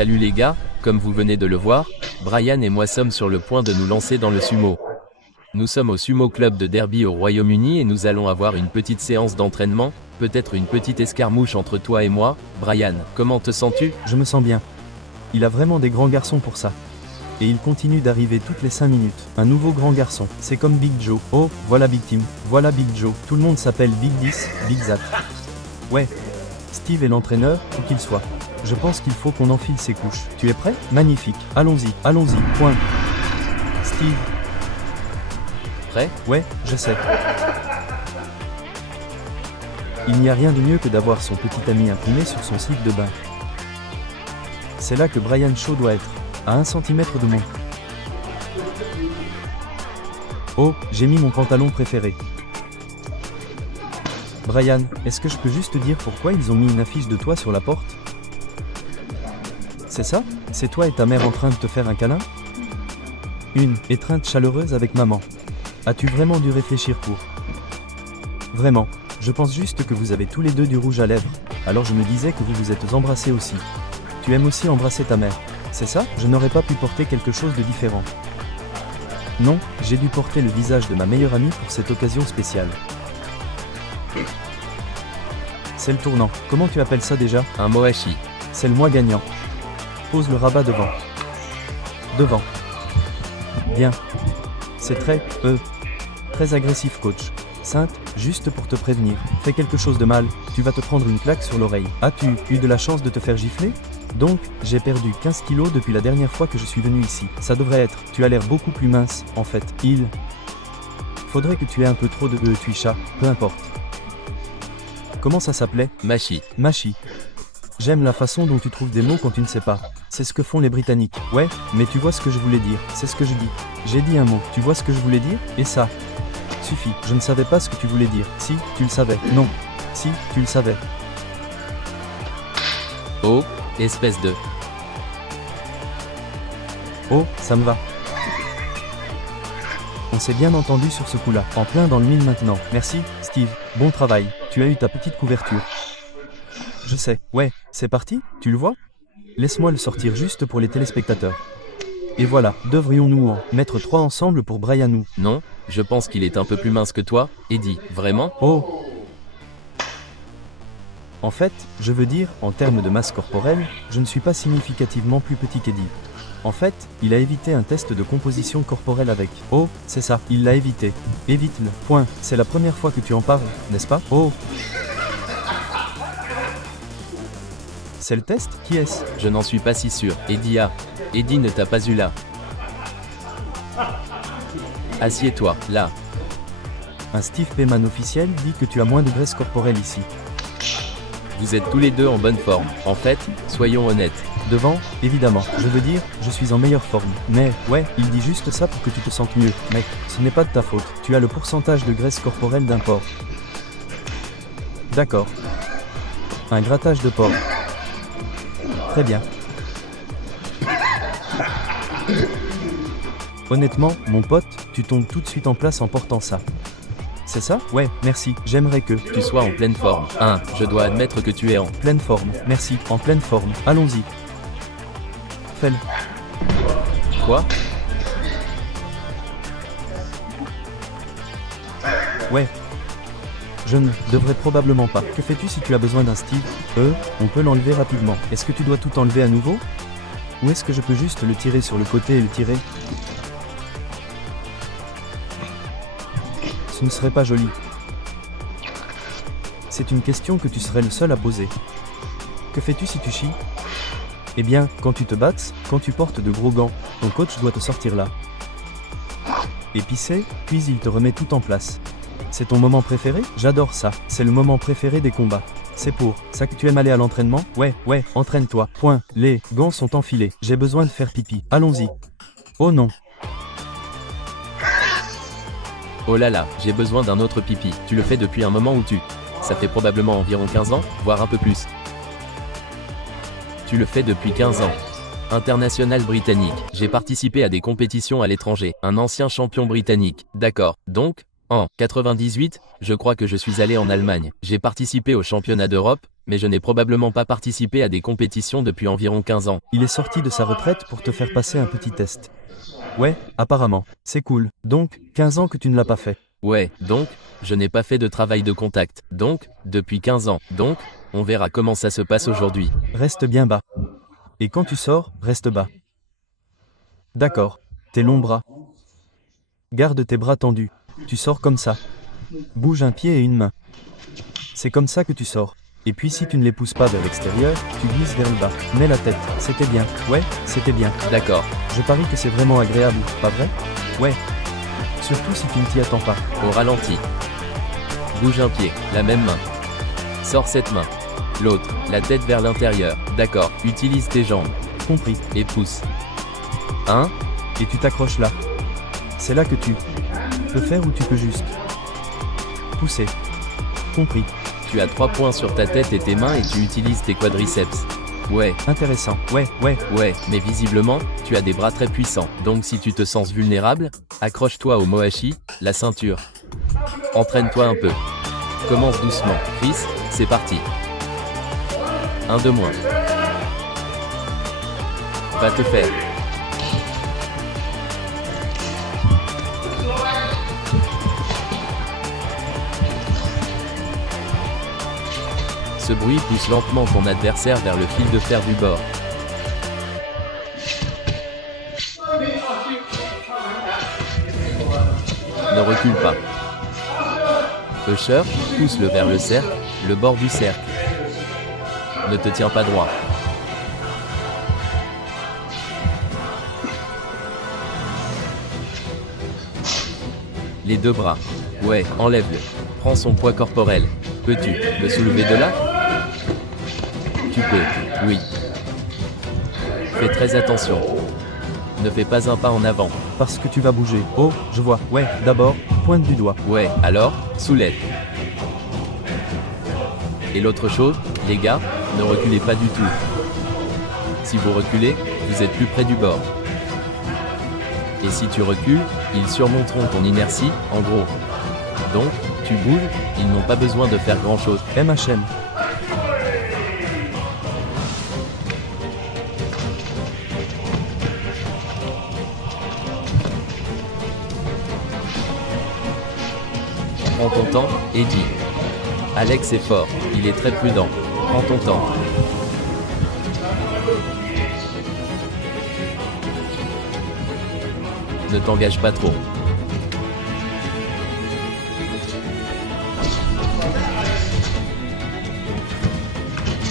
Salut les gars, comme vous venez de le voir, Brian et moi sommes sur le point de nous lancer dans le sumo. Nous sommes au Sumo Club de Derby au Royaume-Uni et nous allons avoir une petite séance d'entraînement, peut-être une petite escarmouche entre toi et moi. Brian, comment te sens-tu? Je me sens bien. Il a vraiment des grands garçons pour ça. Et il continue d'arriver toutes les 5 minutes. Un nouveau grand garçon. C'est comme Big Joe. Oh, voilà Big Tim. Voilà Big Joe. Tout le monde s'appelle Big 10, Big Zach. Ouais. Steve est l'entraîneur, où qu'il soit. Je pense qu'il faut qu'on enfile ses couches. Tu es prêt? Magnifique. Allons-y, allons-y. Point. Steve. Prêt? Ouais, je sais. Il n'y a rien de mieux que d'avoir son petit ami imprimé sur son slip de bain. C'est là que Brian Shaw doit être, à 1 cm de moi. Oh, j'ai mis mon pantalon préféré. Brian, est-ce que je peux juste te dire pourquoi ils ont mis une affiche de toi sur la porte? C'est ça? C'est toi et ta mère en train de te faire un câlin? Une étreinte chaleureuse avec maman. As-tu vraiment dû réfléchir pour? Vraiment, je pense juste que vous avez tous les deux du rouge à lèvres, alors je me disais que vous vous êtes embrassés aussi. Tu aimes aussi embrasser ta mère, c'est ça? Je n'aurais pas pu porter quelque chose de différent. Non, j'ai dû porter le visage de ma meilleure amie pour cette occasion spéciale. C'est le tournant, comment tu appelles ça déjà? Un moashi. C'est le mois gagnant. Pose le rabat devant. Devant. Bien. C'est très agressif coach. Sainte, juste pour te prévenir, fais quelque chose de mal, tu vas te prendre une claque sur l'oreille. As-tu eu de la chance de te faire gifler? Donc, j'ai perdu 15 kilos depuis la dernière fois que je suis venu ici. Ça devrait être, tu as l'air beaucoup plus mince, en fait. Il faudrait que tu aies un peu trop de tuicha, peu importe. Comment ça s'appelait? Machi. Machi. J'aime la façon dont tu trouves des mots quand tu ne sais pas. C'est ce que font les Britanniques. Ouais, mais tu vois ce que je voulais dire. C'est ce que je dis. J'ai dit un mot. Tu vois ce que je voulais dire? Et ça suffit. Je ne savais pas ce que tu voulais dire. Si, tu le savais. Non. Si, tu le savais. Oh, espèce de... Oh, ça me va. On s'est bien entendu sur ce coup-là. En plein dans le mille maintenant. Merci, Steve. Bon travail. Tu as eu ta petite couverture. Je sais. Ouais, c'est parti? Tu le vois? Laisse-moi le sortir juste pour les téléspectateurs. Et voilà, devrions-nous en mettre 3 ensemble pour Brian ou? Non, je pense qu'il est un peu plus mince que toi, Eddie. Vraiment? Oh! En fait, je veux dire, en termes de masse corporelle, je ne suis pas significativement plus petit qu'Eddie. En fait, il a évité un test de composition corporelle avec. Oh, c'est ça, il l'a évité. Évite-le. Point. C'est la première fois que tu en parles, n'est-ce pas? Oh! C'est le test? Qui est-ce? Je n'en suis pas si sûr. Eddie ne t'a pas eu là. Assieds-toi, là. Un Steve Payman officiel dit que tu as moins de graisse corporelle ici. Vous êtes tous les deux en bonne forme. En fait, soyons honnêtes. Devant, évidemment. Je veux dire, je suis en meilleure forme. Mais, ouais, il dit juste ça pour que tu te sentes mieux. Mec, ce n'est pas de ta faute. Tu as le pourcentage de graisse corporelle d'un porc. D'accord. Un grattage de porc. Très bien. Honnêtement, mon pote, tu tombes tout de suite en place en portant ça. C'est ça? Ouais, merci. J'aimerais que tu sois en pleine forme. Je dois admettre que tu es en pleine forme. Merci, en pleine forme. Allons-y. Fais-le. Quoi? Ouais. Je ne devrais probablement pas. Que fais-tu si tu as besoin d'un Steve? On peut l'enlever rapidement. Est-ce que tu dois tout enlever à nouveau? Ou est-ce que je peux juste le tirer sur le côté et le tirer? Ce ne serait pas joli. C'est une question que tu serais le seul à poser. Que fais-tu si tu chies? Eh bien, quand tu te battes, quand tu portes de gros gants, ton coach doit te sortir là. Et pisser, puis il te remet tout en place. C'est ton moment préféré? J'adore ça, c'est le moment préféré des combats. C'est pour ça que tu aimes aller à l'entraînement? Ouais, entraîne-toi. Point. Les gants sont enfilés. J'ai besoin de faire pipi. Allons-y. Oh non. Oh là là, j'ai besoin d'un autre pipi. Tu le fais depuis un moment où ça fait probablement environ 15 ans, voire un peu plus. Tu le fais depuis 15 ans. International britannique. J'ai participé à des compétitions à l'étranger. Un ancien champion britannique. D'accord. Donc, en 98, je crois que je suis allé en Allemagne. J'ai participé au championnat d'Europe, mais je n'ai probablement pas participé à des compétitions depuis environ 15 ans. Il est sorti de sa retraite pour te faire passer un petit test. Ouais, apparemment. C'est cool. Donc, 15 ans que tu ne l'as pas fait. Ouais, donc, je n'ai pas fait de travail de contact. Donc, depuis 15 ans. Donc, on verra comment ça se passe aujourd'hui. Reste bien bas. Et quand tu sors, reste bas. D'accord. Tes longs bras. Garde tes bras tendus. Tu sors comme ça. Bouge un pied et une main. C'est comme ça que tu sors. Et puis si tu ne les pousses pas vers l'extérieur, tu glisses vers le bas. Mets la tête. C'était bien. Ouais, c'était bien. D'accord. Je parie que c'est vraiment agréable, pas vrai? Ouais. Surtout si tu ne t'y attends pas. Au ralenti. Bouge un pied, la même main. Sors cette main. L'autre, la tête vers l'intérieur. D'accord. Utilise tes jambes. Compris. Et pousse. 1. Et tu t'accroches là. C'est là que tu peux faire ou tu peux juste pousser. Compris. Tu as 3 points sur ta tête et tes mains et tu utilises tes quadriceps. Ouais. Intéressant. Ouais. Ouais, mais visiblement, tu as des bras très puissants. Donc si tu te sens vulnérable, accroche-toi au moashi, la ceinture. Entraîne-toi un peu. Commence doucement. Chris, c'est parti. 1 de moins. Va te faire. Ce bruit pousse lentement ton adversaire vers le fil de fer du bord. Ne recule pas. Usher, pousse-le vers le cercle, le bord du cercle. Ne te tiens pas droit. Les 2 bras. Ouais, enlève-le. Prends son poids corporel. Peux-tu le soulever de là? Tu peux, oui. Fais très attention. Ne fais pas un pas en avant. Parce que tu vas bouger. Oh, je vois. Ouais, d'abord, pointe du doigt. Ouais, alors, soulève. Et l'autre chose, les gars, ne reculez pas du tout. Si vous reculez, vous êtes plus près du bord. Et si tu recules, ils surmonteront ton inertie, en gros. Donc, tu bouges, ils n'ont pas besoin de faire grand-chose. MHM. Prends ton temps, Eddie. Alex est fort, il est très prudent. Prends ton temps. Ne t'engage pas trop.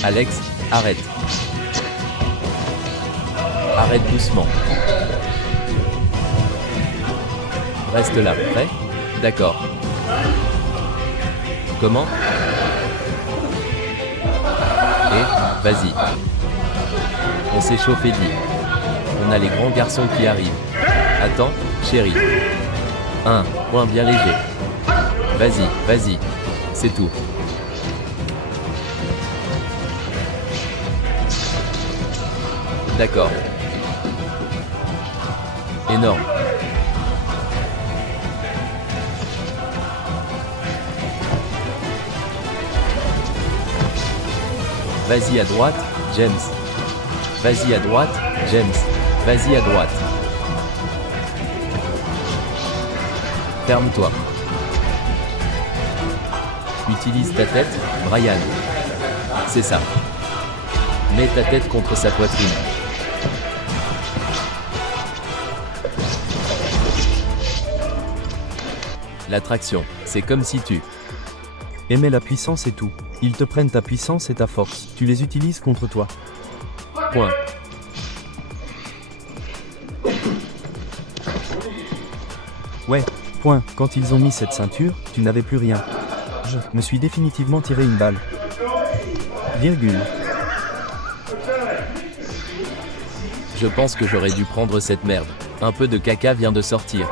Alex, arrête. Arrête doucement. Reste là, prêt? D'accord. Comment? Et, vas-y. On s'échauffe et dit. On a les grands garçons qui arrivent. Attends, chérie. 1 point bien léger. Vas-y. C'est tout. D'accord. Énorme. Vas-y à droite, James. Vas-y à droite, James. Vas-y à droite. Ferme-toi. Utilise ta tête, Brian. C'est ça. Mets ta tête contre sa poitrine. L'attraction, c'est comme si tu aimais la puissance et tout. Ils te prennent ta puissance et ta force. Tu les utilises contre toi. Point. Ouais, point. Quand ils ont mis cette ceinture, tu n'avais plus rien. Je me suis définitivement tiré une balle. Virgule. Je pense que j'aurais dû prendre cette merde. Un peu de caca vient de sortir.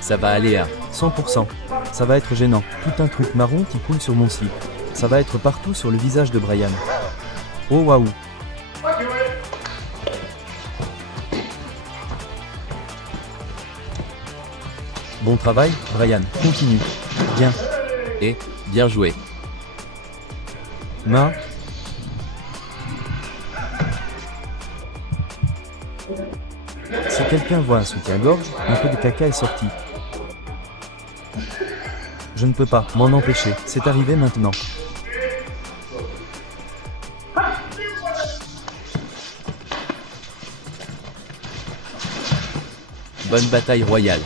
Ça va aller à 100%. Ça va être gênant. Tout un truc marron qui coule sur mon slip. Ça va être partout sur le visage de Brian. Oh waouh. Bon travail, Brian. Continue. Bien. Et, bien joué. Si quelqu'un voit un soutien-gorge, un peu de caca est sorti. Je ne peux pas m'en empêcher, c'est arrivé maintenant. Bonne bataille royale.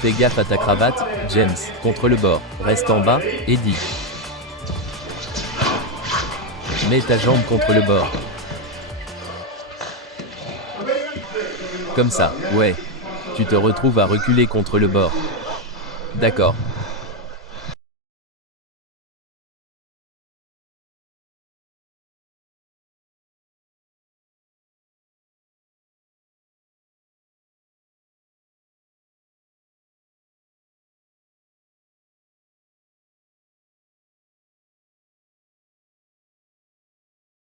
Fais gaffe à ta cravate, James, contre le bord. Reste en bas, Eddie. Mets ta jambe contre le bord. Comme ça, ouais. Tu te retrouves à reculer contre le bord. D'accord.